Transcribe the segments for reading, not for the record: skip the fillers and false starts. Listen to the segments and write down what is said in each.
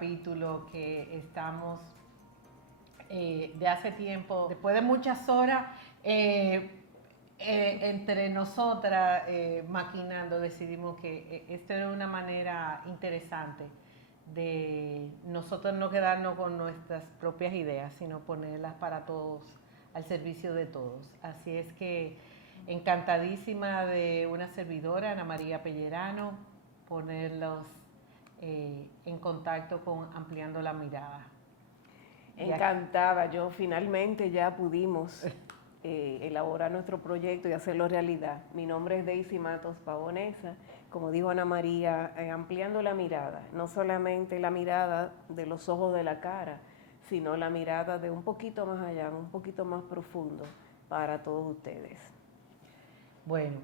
capítulo que estamos de hace tiempo, después de muchas horas, entre nosotras maquinando, decidimos que esto era una manera interesante de nosotros no quedarnos con nuestras propias ideas, sino ponerlas para todos, al servicio de todos. Así es que encantadísima de una servidora, Ana María Pellerano, ponerlos en contacto con Ampliando la Mirada. Encantada, yo finalmente ya pudimos elaborar nuestro proyecto y hacerlo realidad. Mi nombre es Daisy Matos Pavonesa, como dijo Ana María, ampliando la mirada, no solamente la mirada de los ojos de la cara, sino la mirada de un poquito más allá, un poquito más profundo para todos ustedes. Bueno,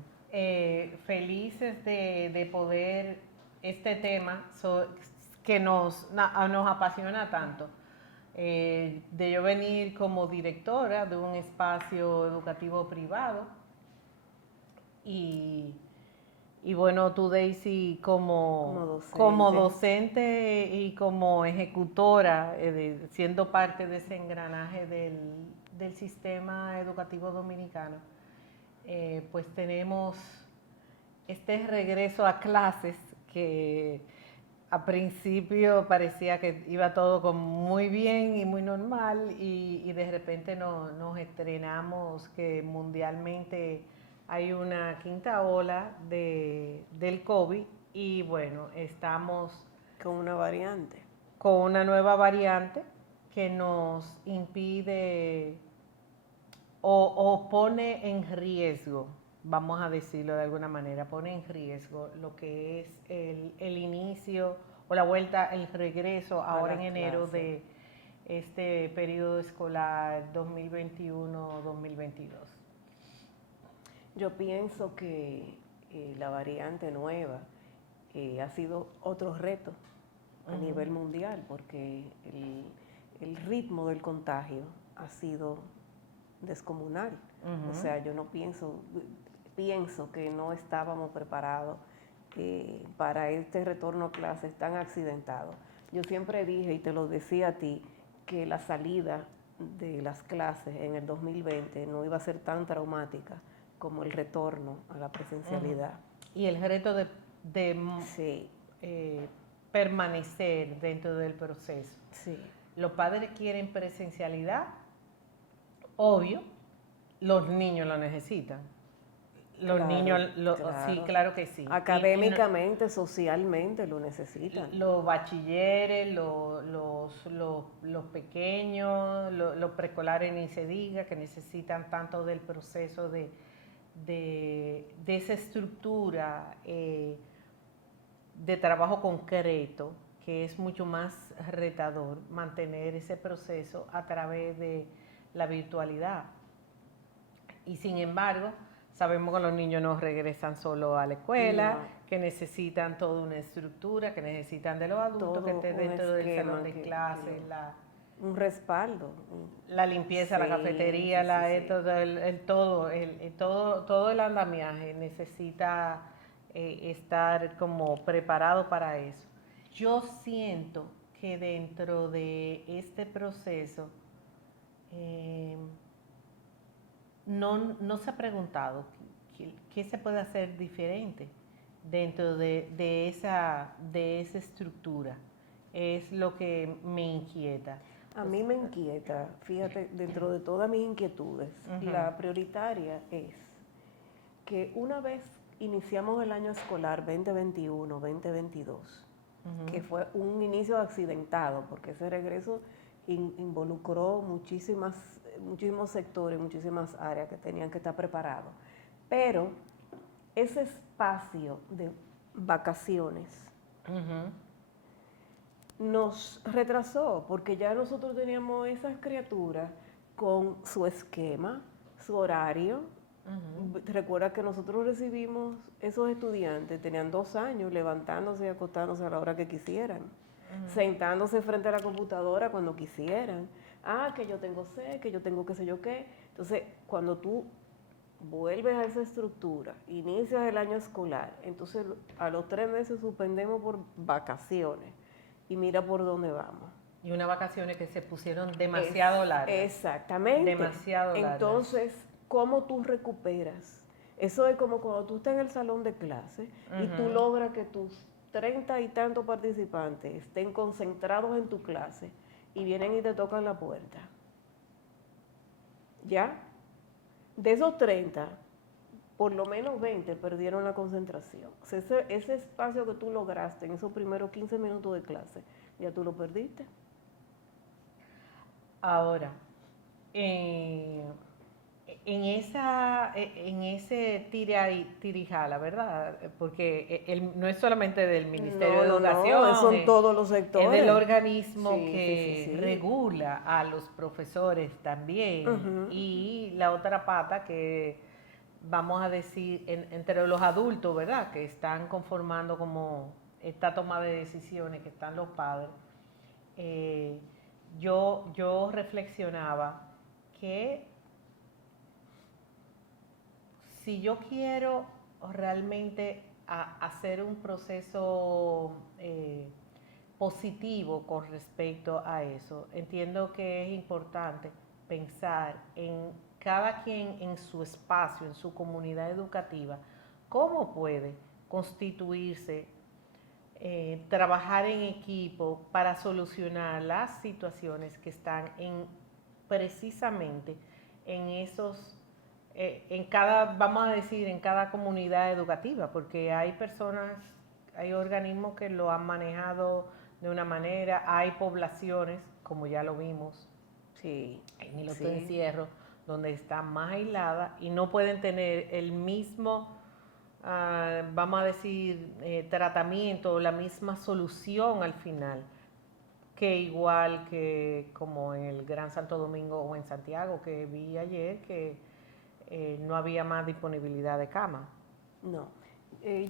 felices de poder este tema que nos apasiona tanto. De yo venir como directora de un espacio educativo privado y bueno, tú Daisy como docente y como ejecutora, siendo parte de ese engranaje del sistema educativo dominicano, pues tenemos este regreso a clases que a principio parecía que iba todo muy bien y muy normal y de repente nos estrenamos que mundialmente hay una quinta ola del COVID y bueno, estamos con una variante. Con una nueva variante que nos impide o pone en riesgo, vamos a decirlo de alguna manera, pone en riesgo lo que es el inicio o la vuelta, el regreso ahora en enero de este periodo escolar 2021-2022. Yo pienso que la variante nueva ha sido otro reto a nivel mundial, porque el ritmo del contagio ha sido descomunal. O sea, yo no pienso que no estábamos preparados para este retorno a clases tan accidentado. Yo siempre dije, y te lo decía a ti, que la salida de las clases en el 2020 no iba a ser tan traumática como el retorno a la presencialidad. Y el reto de sí. Permanecer dentro del proceso. Sí. Los padres quieren presencialidad, obvio, los niños lo necesitan. Los niños, claro. Sí, claro que sí. Académicamente, socialmente lo necesitan. Los bachilleres, los pequeños, los preescolares ni se diga, que necesitan tanto del proceso de esa estructura de trabajo concreto, que es mucho más retador mantener ese proceso a través de la virtualidad. Y sin embargo, sabemos que los niños no regresan solo a la escuela, que necesitan toda una estructura, que necesitan de los adultos que estén dentro del salón de clases, un respaldo, la limpieza, la cafetería, todo el andamiaje necesita estar como preparado para eso. Yo siento que dentro de este proceso no se ha preguntado qué se puede hacer diferente dentro de esa estructura. Es lo que me inquieta. A mí me inquieta, fíjate, dentro de todas mis inquietudes, la prioritaria es que una vez iniciamos el año escolar 2021-2022, que fue un inicio accidentado, porque ese regreso involucró muchísimos sectores, muchísimas áreas que tenían que estar preparados. Pero ese espacio de vacaciones nos retrasó, porque ya nosotros teníamos esas criaturas con su esquema, su horario. Recuerda que nosotros recibimos esos estudiantes, tenían 2 años levantándose y acostándose a la hora que quisieran, sentándose frente a la computadora cuando quisieran. Que yo tengo sed, que yo tengo qué sé yo qué. Entonces, cuando tú vuelves a esa estructura, inicias el año escolar, entonces a los 3 meses suspendemos por vacaciones. y mira por dónde vamos. Y unas vacaciones que se pusieron demasiado largas. Exactamente. Demasiado largas. Entonces, ¿cómo tú recuperas? Eso es como cuando tú estás en el salón de clase y tú logras que tus 30 y tantos participantes estén concentrados en tu clase y vienen y te tocan la puerta. ¿Ya? De esos 30, por lo menos 20 perdieron la concentración. O sea, ese espacio que tú lograste en esos primeros 15 minutos de clase, ya tú lo perdiste. Ahora, en ese tirijala, ¿verdad? Porque no es solamente del Ministerio de Educación, no, son todos los sectores. Es del organismo que regula a los profesores también. Y la otra pata que, vamos a decir, entre los adultos, ¿verdad? Que están conformando como esta toma de decisiones, que están los padres. Yo reflexionaba que si yo quiero realmente hacer un proceso positivo con respecto a eso, entiendo que es importante pensar en cada quien en su espacio, en su comunidad educativa, cómo puede constituirse, trabajar en equipo para solucionar las situaciones que están precisamente en esos, en cada, vamos a decir, en cada comunidad educativa, porque hay personas, hay organismos que lo han manejado de una manera, hay poblaciones, como ya lo vimos, en el otro encierro, donde están más aisladas y no pueden tener el mismo, vamos a decir, tratamiento o la misma solución al final, que igual que como en el Gran Santo Domingo o en Santiago, que vi ayer que no había más disponibilidad de cama. No,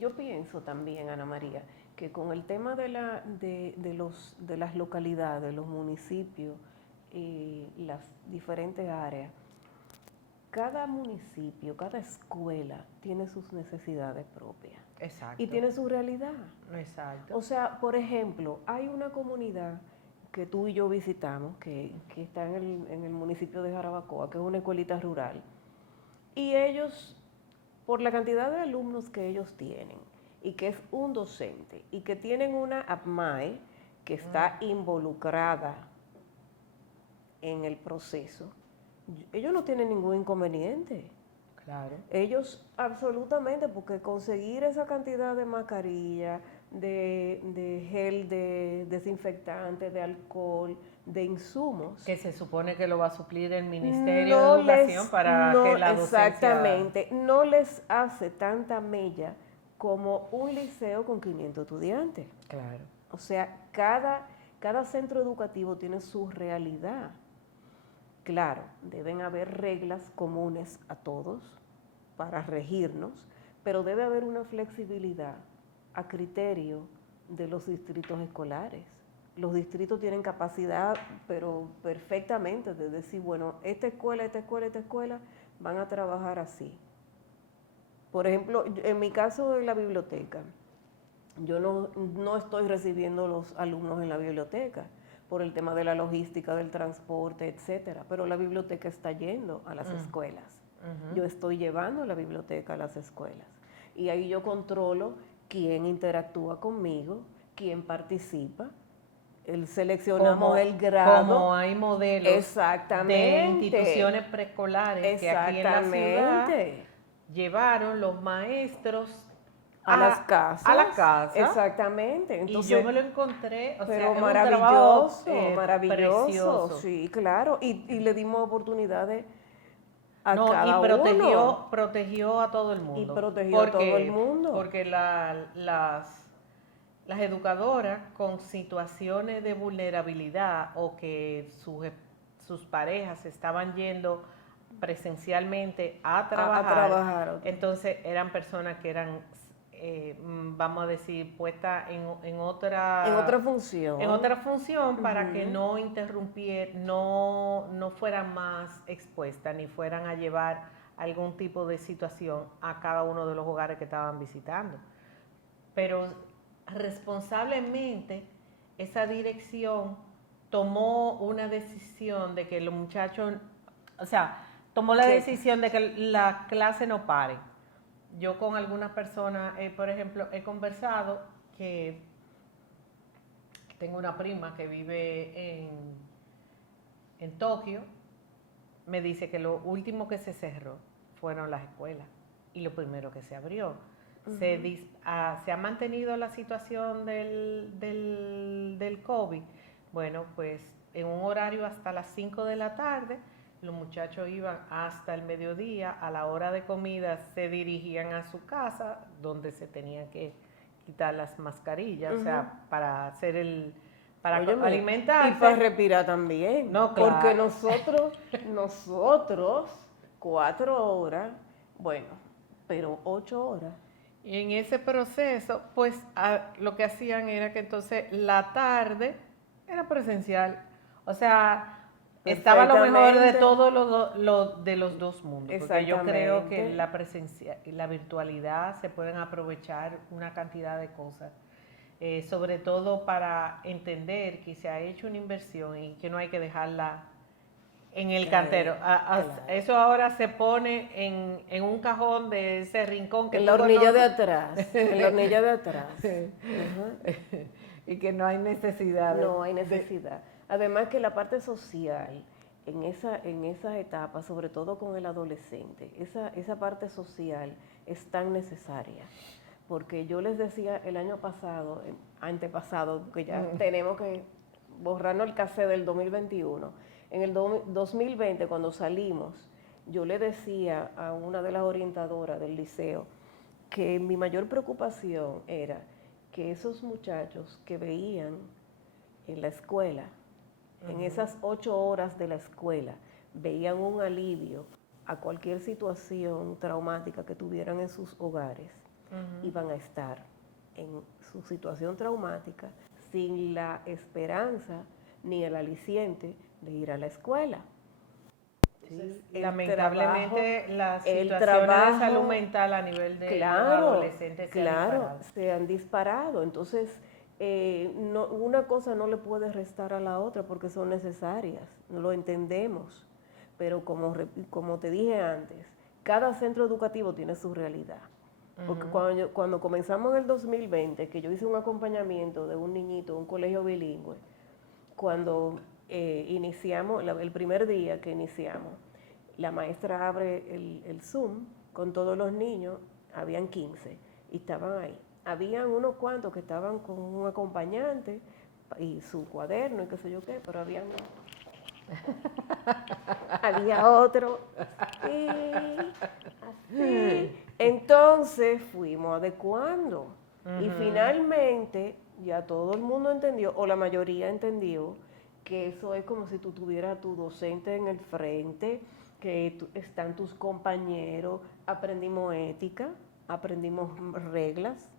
yo pienso también, Ana María, que con el tema de las localidades, los municipios, las diferentes áreas, cada municipio, cada escuela tiene sus necesidades propias. Exacto. Y tiene su realidad. Exacto. O sea, por ejemplo, hay una comunidad que tú y yo visitamos, que está en el municipio de Jarabacoa, que es una escuelita rural. Y ellos, por la cantidad de alumnos que ellos tienen, y que es un docente, y que tienen una APMAE que está involucrada en el proceso, ellos no tienen ningún inconveniente. Claro. Ellos absolutamente, porque conseguir esa cantidad de mascarilla, de gel, de desinfectante, de alcohol, de insumos. Que se supone que lo va a suplir el Ministerio de Educación para que la docencia... Exactamente, no les hace tanta mella como un liceo con 500 estudiantes. Claro. O sea, cada centro educativo tiene su realidad. Claro, deben haber reglas comunes a todos para regirnos, pero debe haber una flexibilidad a criterio de los distritos escolares. Los distritos tienen capacidad, pero perfectamente, de decir, bueno, esta escuela van a trabajar así. Por ejemplo, en mi caso de la biblioteca, yo no estoy recibiendo los alumnos en la biblioteca por el tema de la logística, del transporte, etcétera, pero la biblioteca está yendo a las escuelas. Yo estoy llevando la biblioteca a las escuelas. Y ahí yo controlo quién interactúa conmigo, quién participa. Seleccionamos el grado. Como hay modelos de instituciones preescolares que aquí en la ciudad llevaron los maestros a las casas. A la casa. Exactamente. Entonces, y yo me lo encontré, o pero sea, maravilloso, maravilloso. Precioso. Sí, claro. Y le dimos oportunidades a no, cada uno. Protegió a todo el mundo. Y protegió a todo el mundo. Porque las educadoras con situaciones de vulnerabilidad o que sus parejas estaban yendo presencialmente a trabajar. Entonces eran personas que eran, vamos a decir, puestas en otra función. En otra función para que no interrumpieran, no fueran más expuestas ni fueran a llevar algún tipo de situación a cada uno de los hogares que estaban visitando. Pero responsablemente esa dirección tomó una decisión de que los muchachos, o sea, tomó la decisión de que la clase no pare. Yo con algunas personas, por ejemplo, he conversado que tengo una prima que vive en Tokio, me dice que lo último que se cerró fueron las escuelas y lo primero que se abrió. Se ha mantenido la situación del COVID. Bueno, pues en un horario hasta las 5 de la tarde, los muchachos iban hasta el mediodía, a la hora de comida se dirigían a su casa, donde se tenían que quitar las mascarillas, o sea, para hacer para alimentarse. Y para respirar también. No, claro. Porque nosotros, 4 horas, bueno, pero 8 horas. Y en ese proceso, pues lo que hacían era que entonces la tarde era presencial. O sea, estaba lo mejor de todos de los dos mundos. Porque yo creo que la virtualidad se pueden aprovechar una cantidad de cosas. Sobre todo para entender que se ha hecho una inversión y que no hay que dejarla en el cantero. Claro. Eso ahora se pone en un cajón de ese rincón que en la hornilla de atrás. En la hornilla de atrás. Y que no hay necesidad. No hay necesidad. Además que la parte social, en esa etapa, sobre todo con el adolescente, esa parte social es tan necesaria. Porque yo les decía el año pasado, antepasado, que ya tenemos que borrarnos el cassette del 2021. En el 2020, cuando salimos, yo le decía a una de las orientadoras del liceo que mi mayor preocupación era que esos muchachos que veían en la escuela, en esas 8 horas de la escuela, veían un alivio a cualquier situación traumática que tuvieran en sus hogares, iban a estar en su situación traumática sin la esperanza ni el aliciente de ir a la escuela. Entonces, lamentablemente las situaciones de salud mental a nivel de los adolescentes se han disparado. Entonces, una cosa no le puede restar a la otra porque son necesarias, no lo entendemos. Pero como te dije antes, cada centro educativo tiene su realidad. Porque cuando comenzamos en el 2020, que yo hice un acompañamiento de un niñito, un colegio bilingüe, cuando iniciamos, el primer día que iniciamos, la maestra abre el Zoom con todos los niños, habían 15 y estaban ahí. Habían unos cuantos que estaban con un acompañante y su cuaderno y qué sé yo qué, pero había otro así. Entonces fuimos adecuando y finalmente ya todo el mundo entendió, o la mayoría entendió, que eso es como si tú tuvieras a tu docente en el frente, que están tus compañeros, aprendimos ética, aprendimos reglas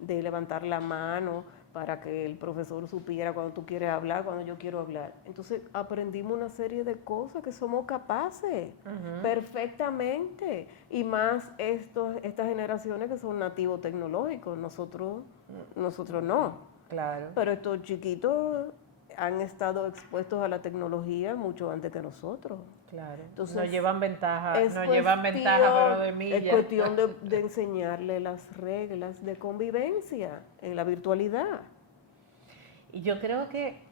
de levantar la mano para que el profesor supiera cuando tú quieres hablar, cuando yo quiero hablar. Entonces aprendimos una serie de cosas que somos capaces perfectamente, y más estas generaciones que son nativos tecnológicos, nosotros no. Claro. Pero estos chiquitos han estado expuestos a la tecnología mucho antes que nosotros. Claro. Entonces, nos llevan ventaja, pero de millas. Es cuestión de enseñarle las reglas de convivencia en la virtualidad. Y yo creo que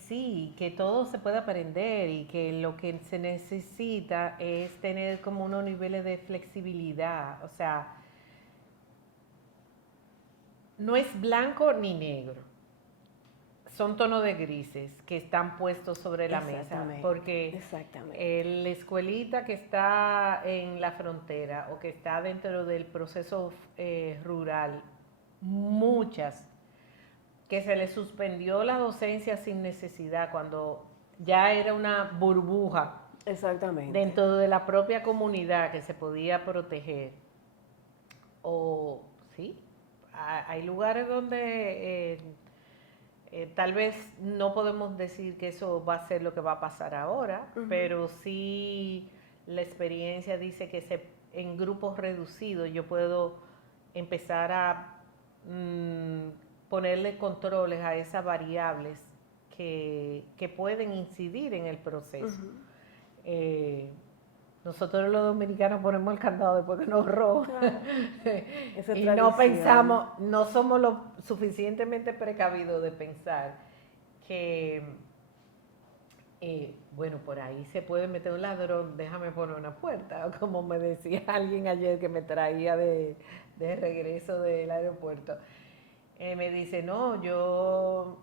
sí, que todo se puede aprender y que lo que se necesita es tener como unos niveles de flexibilidad. O sea, no es blanco ni negro. Son tonos de grises que están puestos sobre la mesa, porque la escuelita que está en la frontera o que está dentro del proceso rural, muchas, que se les suspendió la docencia sin necesidad cuando ya era una burbuja dentro de la propia comunidad que se podía proteger. O sí, hay lugares donde tal vez no podemos decir que eso va a ser lo que va a pasar ahora, pero sí la experiencia dice que en grupos reducidos yo puedo empezar a ponerle controles a esas variables que pueden incidir en el proceso. Nosotros los dominicanos ponemos el candado después que nos roban. Claro. Y no pensamos, no somos lo suficientemente precavidos de pensar que, bueno, por ahí se puede meter un ladrón, déjame poner una puerta, como me decía alguien ayer que me traía de regreso del aeropuerto. Me dice, no, yo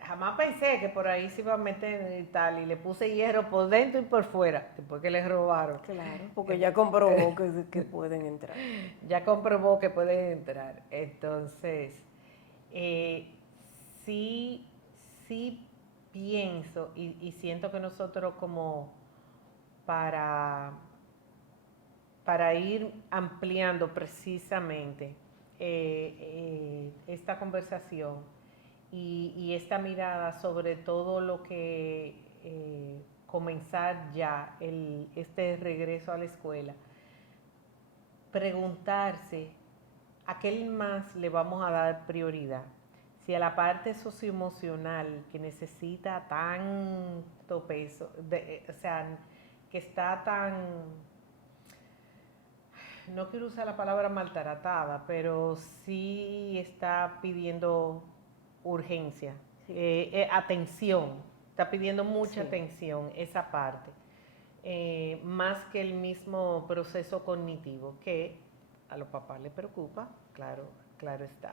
jamás pensé que por ahí se iba a meter y tal, y le puse hierro por dentro y por fuera, después que les robaron. Claro, porque ya comprobó que pueden entrar. Ya comprobó que pueden entrar. Entonces, sí pienso y siento que nosotros como para ir ampliando precisamente esta conversación y esta mirada sobre todo lo que comenzar ya este regreso a la escuela, preguntarse a qué más le vamos a dar prioridad. Si a la parte socioemocional que necesita tanto peso, o sea, que está tan, no quiero usar la palabra maltratada, pero sí está pidiendo urgencia, atención, está pidiendo mucha atención esa parte, más que el mismo proceso cognitivo, que a los papás les preocupa, claro está.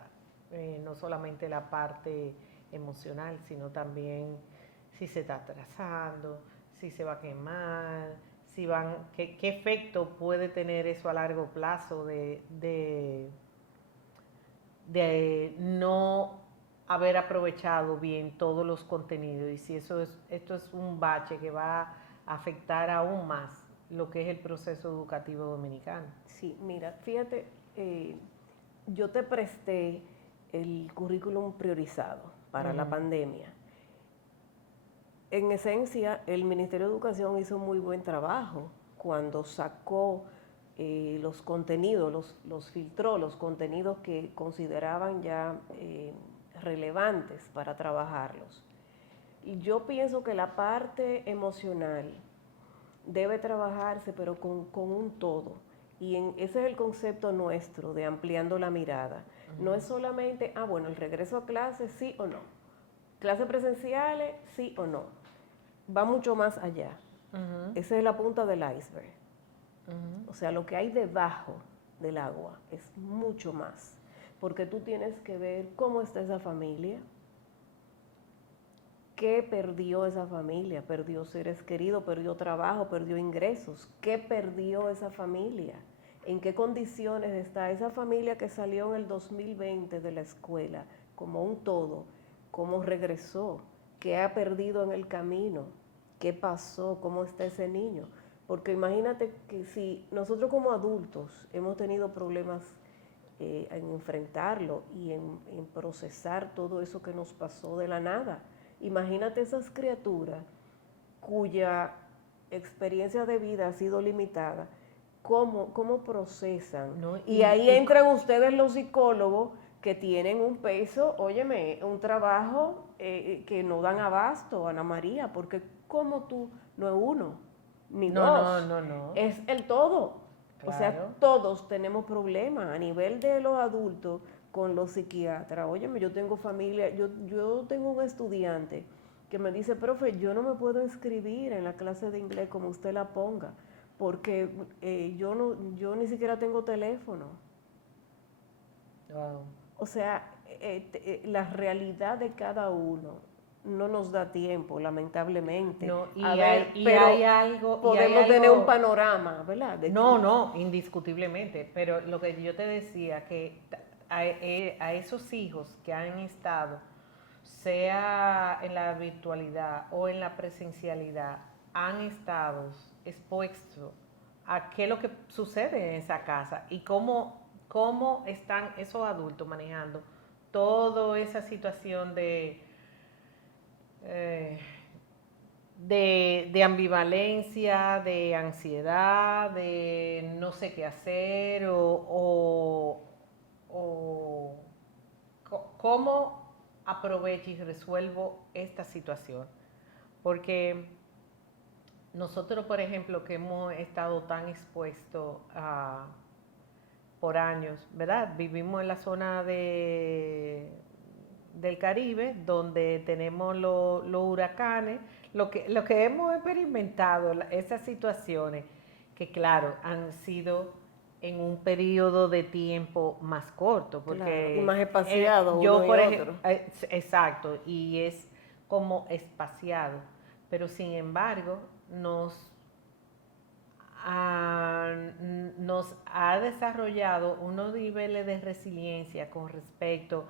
No solamente la parte emocional, sino también si se está atrasando, si se va a quemar, qué efecto puede tener eso a largo plazo de no haber aprovechado bien todos los contenidos, y si esto es un bache que va a afectar aún más lo que es el proceso educativo dominicano. Sí, mira, fíjate, yo te presté el currículum priorizado para la pandemia. En esencia, el Ministerio de Educación hizo muy buen trabajo cuando sacó los contenidos, los filtró, los contenidos que consideraban ya relevantes para trabajarlos. Y yo pienso que la parte emocional debe trabajarse, pero con un todo. Y ese es el concepto nuestro de ampliando la mirada. No es solamente, bueno, el regreso a clases, sí o no. Clases presenciales, sí o no. Va mucho más allá. Esa es la punta del iceberg. O sea, lo que hay debajo del agua es mucho más. Porque tú tienes que ver cómo está esa familia, qué perdió esa familia, perdió seres queridos, perdió trabajo, perdió ingresos, qué perdió esa familia, en qué condiciones está esa familia que salió en el 2020 de la escuela como un todo, cómo regresó, qué ha perdido en el camino, qué pasó, cómo está ese niño. Porque imagínate que si nosotros como adultos hemos tenido problemas en enfrentarlo y en procesar todo eso que nos pasó de la nada, imagínate esas criaturas cuya experiencia de vida ha sido limitada, cómo procesan. No, y ahí entran ustedes los psicólogos que tienen un peso, óyeme, un trabajo que no dan abasto, Ana María, porque como tú no es uno, ni dos, no. Es el todo. Claro. O sea, todos tenemos problemas a nivel de los adultos con los psiquiatras. Óyeme, yo tengo familia, yo tengo un estudiante que me dice, profe, yo no me puedo inscribir en la clase de inglés como usted la ponga, porque yo ni siquiera tengo teléfono. Wow. O sea, la realidad de cada uno no nos da tiempo, lamentablemente. No, pero hay algo. Podemos tener un panorama, ¿verdad? No, indiscutiblemente. Pero lo que yo te decía, que a esos hijos que han estado, sea en la virtualidad o en la presencialidad, han estado expuestos a qué es lo que sucede en esa casa y cómo están esos adultos manejando toda esa situación de ambivalencia, de ansiedad, de no sé qué hacer o ¿cómo aprovecho y resuelvo esta situación? Porque nosotros, por ejemplo, que hemos estado tan expuestos por años, ¿verdad? Vivimos en la zona del Caribe, donde tenemos los huracanes, lo que hemos experimentado, esas situaciones, que claro, han sido en un periodo de tiempo más corto, porque claro, y más espaciado yo uno y por otro. ejemplo, exacto, y es como espaciado, pero sin embargo nos ha desarrollado unos niveles de resiliencia con respecto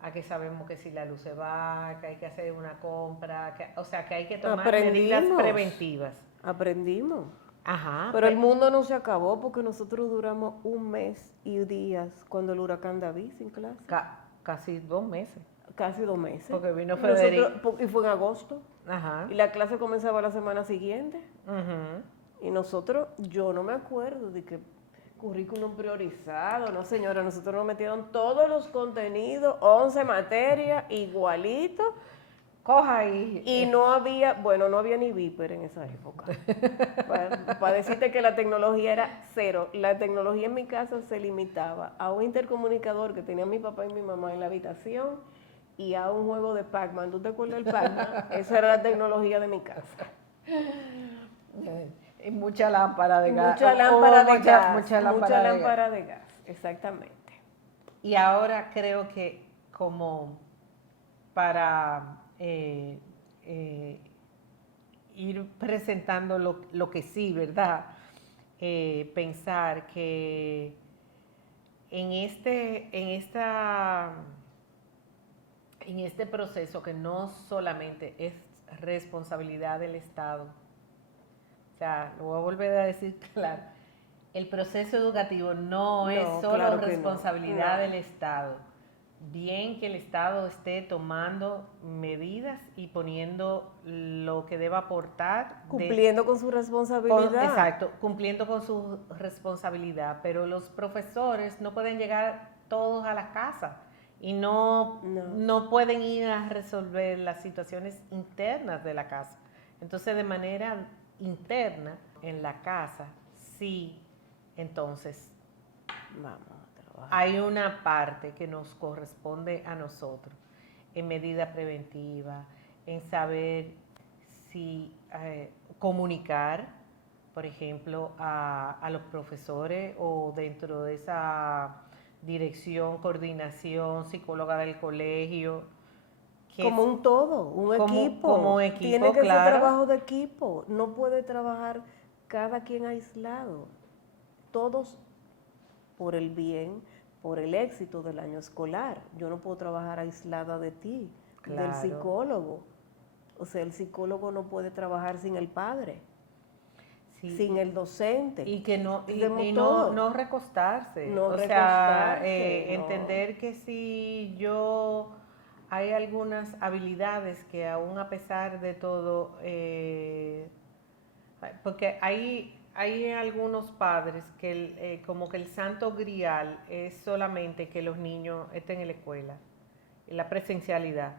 a que sabemos que si la luz se va, que hay que hacer una compra, o sea, que hay que tomar medidas preventivas. Aprendimos. Ajá. Pero el mundo no se acabó porque nosotros duramos 1 mes y días cuando el huracán David sin clase. Casi 2 meses. Casi 2 meses. Porque vino Federico. Y fue en agosto. Ajá. Y la clase comenzaba la semana siguiente. Y nosotros, yo no me acuerdo de que currículum priorizado, no señora, nosotros nos metieron todos los contenidos, 11 materias, igualito. Coja ahí. Y no había, bueno, no había ni Viper en esa época. Para decirte que la tecnología era cero. La tecnología en mi casa se limitaba a un intercomunicador que tenía mi papá y mi mamá en la habitación y a un juego de Pac-Man. ¿Tú te acuerdas del Pac-Man? Esa era la tecnología de mi casa. Y mucha lámpara de gas. Mucha lámpara de gas. Mucha lámpara de gas, exactamente. Y ahora creo que como para ir presentando lo que sí, ¿verdad? Pensar que en este proceso que no solamente es responsabilidad del Estado, o sea, lo voy a volver a decir claro, el proceso educativo no es solo responsabilidad del Estado. Bien que el Estado esté tomando medidas y poniendo lo que deba aportar. Cumpliendo con su responsabilidad. Exacto, cumpliendo con su responsabilidad, pero los profesores no pueden llegar todos a la casa y no pueden ir a resolver las situaciones internas de la casa. Entonces, de manera interna, en la casa, sí, entonces, vamos. Hay una parte que nos corresponde a nosotros en medida preventiva, en saber si comunicar, por ejemplo, a los profesores o dentro de esa dirección, coordinación, psicóloga del colegio. Como un todo, un equipo. Como equipo, tiene que ser trabajo de equipo. No puede trabajar cada quien aislado. Todos por el bien, por el éxito del año escolar. Yo no puedo trabajar aislada de ti, del psicólogo. O sea, el psicólogo no puede trabajar sin el padre, sin el docente. Y que no recostarse. Entender que si hay algunas habilidades que aún a pesar de todo, porque hay algunos padres que como que el santo grial es solamente que los niños estén en la escuela, en la presencialidad.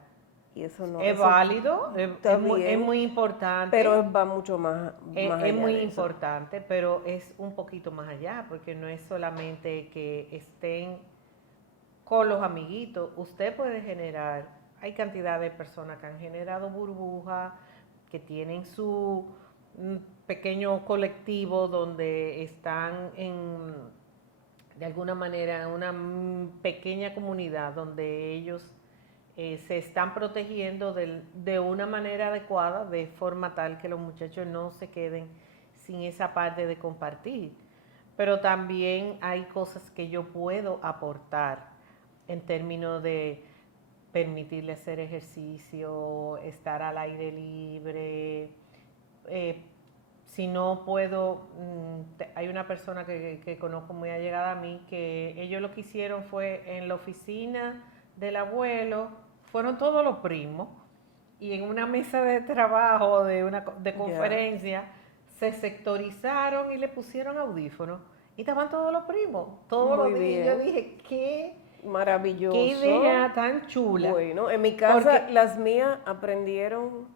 Y eso no es válido, es muy importante. Pero va mucho más allá. Es muy importante, pero es un poquito más allá, porque no es solamente que estén con los amiguitos. Usted puede generar, hay cantidad de personas que han generado burbujas, que tienen su pequeño colectivo donde están de alguna manera en una pequeña comunidad donde ellos se están protegiendo de una manera adecuada, de forma tal que los muchachos no se queden sin esa parte de compartir. Pero también hay cosas que yo puedo aportar en términos de permitirle hacer ejercicio, estar al aire libre. Si no puedo, hay una persona que conozco muy allegada a mí, que ellos lo que hicieron fue en la oficina del abuelo, fueron todos los primos, y en una mesa de trabajo, de conferencia, se sectorizaron y le pusieron audífonos, y estaban todos los primos, todos los días. Yo dije, qué Maravilloso. Qué idea tan chula. Bueno, en mi casa las mías aprendieron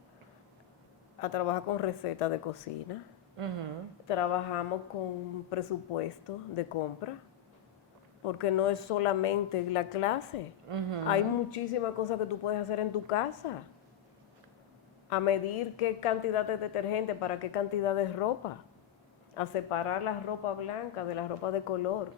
a trabajar con recetas de cocina. Trabajamos con presupuesto de compra, porque no es solamente la clase. Hay muchísimas cosas que tú puedes hacer en tu casa. A medir qué cantidad de detergente para qué cantidad de ropa. A separar la ropa blanca de la ropa de color.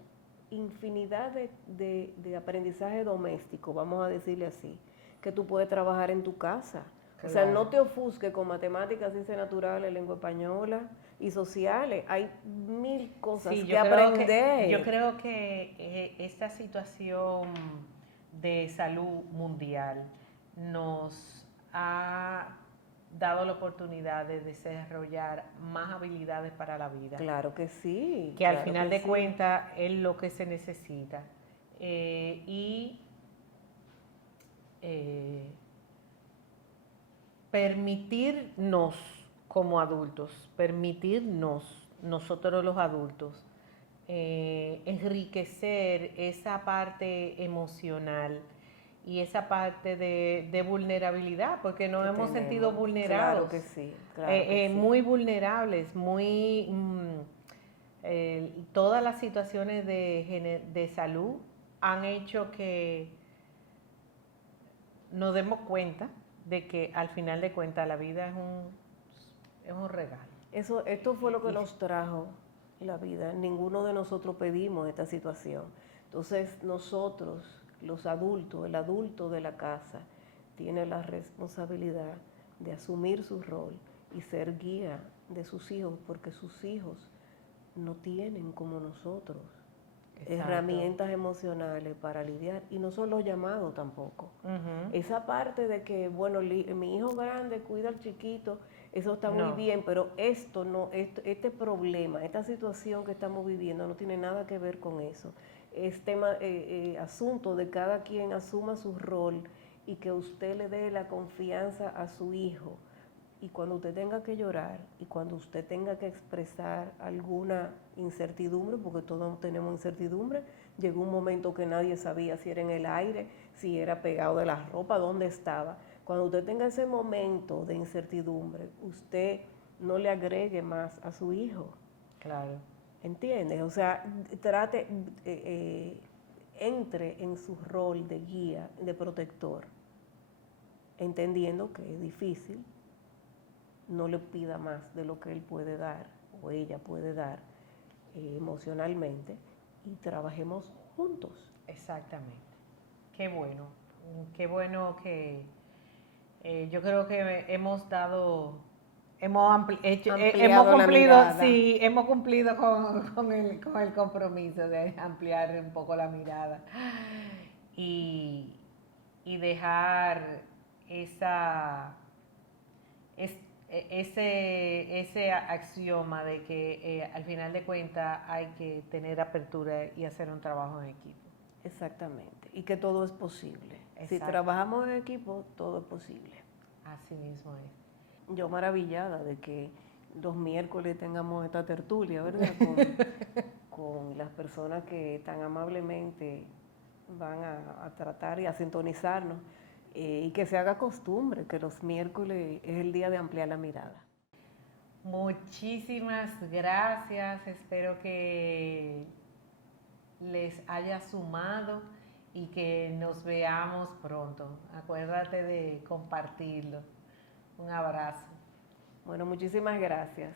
Infinidad de aprendizaje doméstico, vamos a decirle así, que tú puedes trabajar en tu casa. Claro. O sea, no te ofusques con matemáticas, ciencias naturales, lengua española y sociales. Hay 1000 cosas que aprender. Yo creo que esta situación de salud mundial nos ha dado la oportunidad de desarrollar más habilidades para la vida. Claro que sí. Que al final de cuentas es lo que se necesita. Permitirnos como adultos, permitirnos nosotros los adultos, enriquecer esa parte emocional y esa parte de vulnerabilidad, porque nos hemos sentido vulnerados. Claro que sí. Claro que sí. Muy vulnerables, muy... todas las situaciones de salud han hecho que nos demos cuenta de que al final de cuentas la vida es un regalo. Esto fue lo que nos trajo la vida. Ninguno de nosotros pedimos esta situación. Entonces nosotros, los adultos, el adulto de la casa, tiene la responsabilidad de asumir su rol y ser guía de sus hijos, porque sus hijos no tienen como nosotros herramientas emocionales para lidiar, y no son los llamados tampoco. Esa parte de que, bueno, mi hijo grande cuida al chiquito, eso está muy bien, pero esto no, este problema, esta situación que estamos viviendo no tiene nada que ver con eso. Es tema, asunto de cada quien asuma su rol y que usted le dé la confianza a su hijo. Y cuando usted tenga que llorar y cuando usted tenga que expresar alguna incertidumbre, porque todos tenemos incertidumbre, llegó un momento que nadie sabía si era en el aire, si era pegado de la ropa, dónde estaba. Cuando usted tenga ese momento de incertidumbre, usted no le agregue más a su hijo. Claro. ¿Entiendes? O sea, trate, entre en su rol de guía, de protector, entendiendo que es difícil. No le pida más de lo que él puede dar o ella puede dar emocionalmente, y trabajemos juntos. Exactamente. Qué bueno que yo creo que hemos cumplido con el compromiso de ampliar un poco la mirada y dejar ese axioma de que al final de cuentas hay que tener apertura y hacer un trabajo en equipo. Exactamente, y que todo es posible. Exacto. Si trabajamos en equipo, todo es posible. Así mismo es. Yo maravillada de que los miércoles tengamos esta tertulia, ¿verdad? Con las personas que tan amablemente van a tratar y a sintonizarnos. Y que se haga costumbre, que los miércoles es el día de ampliar la mirada. Muchísimas gracias, espero que les haya sumado y que nos veamos pronto. Acuérdate de compartirlo. Un abrazo. Bueno, muchísimas gracias.